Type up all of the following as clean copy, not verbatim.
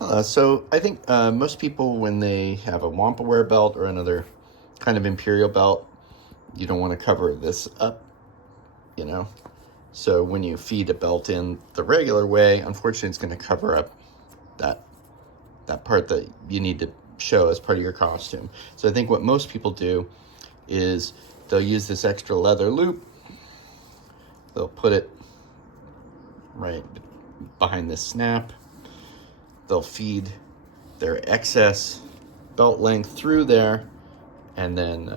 So I think most people, when they have a Wampa Wear belt or another kind of imperial belt, you don't want to cover this up, you know. So when you feed a belt in the regular way, unfortunately, it's going to cover up that part that you need to show as part of your costume. So I think what most people do is they'll use this extra leather loop. They'll put it right behind this snap. They'll feed their excess belt length through there, and then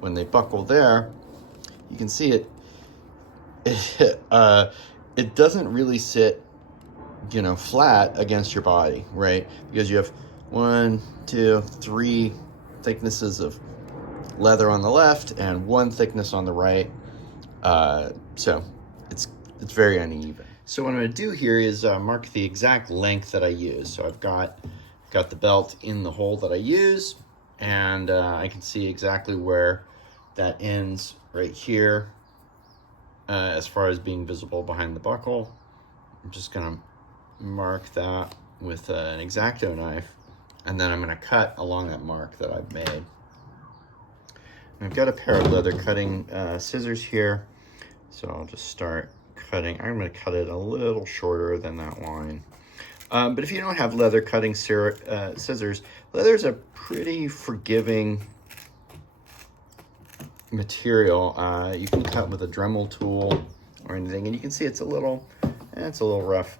when they buckle there, you can see it doesn't really sit, flat against your body, right? Because you have 1, 2, 3 thicknesses of leather on the left and 1 thickness on the right. So it's very uneven. So what I'm going to do here is mark the exact length that I use. So I've got the belt in the hole that I use, and I can see exactly where that ends right here as far as being visible behind the buckle. I'm just going to mark that with an X-Acto knife, and then I'm going to cut along that mark that I've made. I've got a pair of leather cutting scissors here, so I'll just start cutting. I'm going to cut it a little shorter than that line. But if you don't have leather cutting scissors, leather's a pretty forgiving material. You can cut with a Dremel tool or anything, and you can see it's a little rough.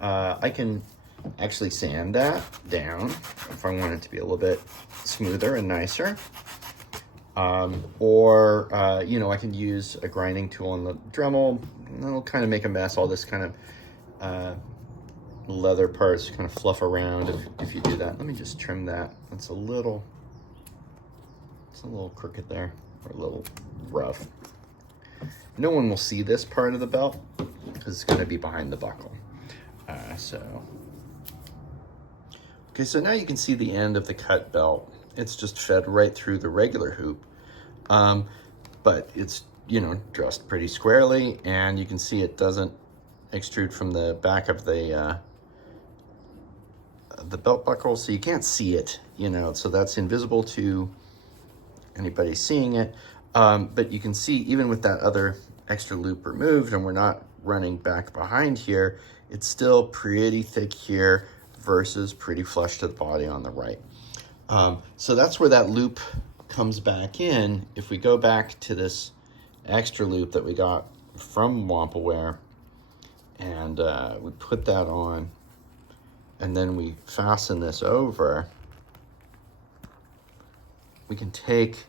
I can actually sand that down if I want it to be a little bit smoother and nicer. Or I can use a grinding tool on the Dremel, and it'll kind of make a mess. All this kind of leather parts kind of fluff around if you do that. Let me just trim that. It's a little crooked there, or a little rough. No one will see this part of the belt because it's going to be behind the buckle. Okay, so now you can see the end of the cut belt. It's just fed right through the regular hoop, but it's dressed pretty squarely, and you can see it doesn't extrude from the back of the belt buckle, so you can't see it, so that's invisible to anybody seeing it. But you can see, even with that other extra loop removed, and we're not running back behind here, it's still pretty thick here versus pretty flush to the body on the right. So that's where that loop comes back in. If we go back to this extra loop that we got from Wampa Wear, and we put that on, and then we fasten this over, we can take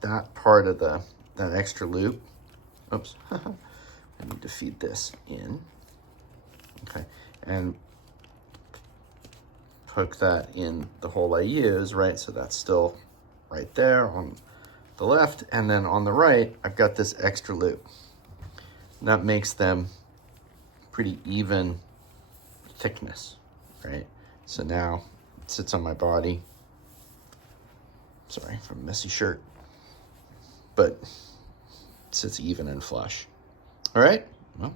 that part of that extra loop. Oops, I need to feed this in. Okay, and hook that in the hole I use, right? So that's still right there on the left, and then on the right, I've got this extra loop. And that makes them pretty even thickness, right? So now it sits on my body. Sorry for a messy shirt, but it sits even and flush. All right, well.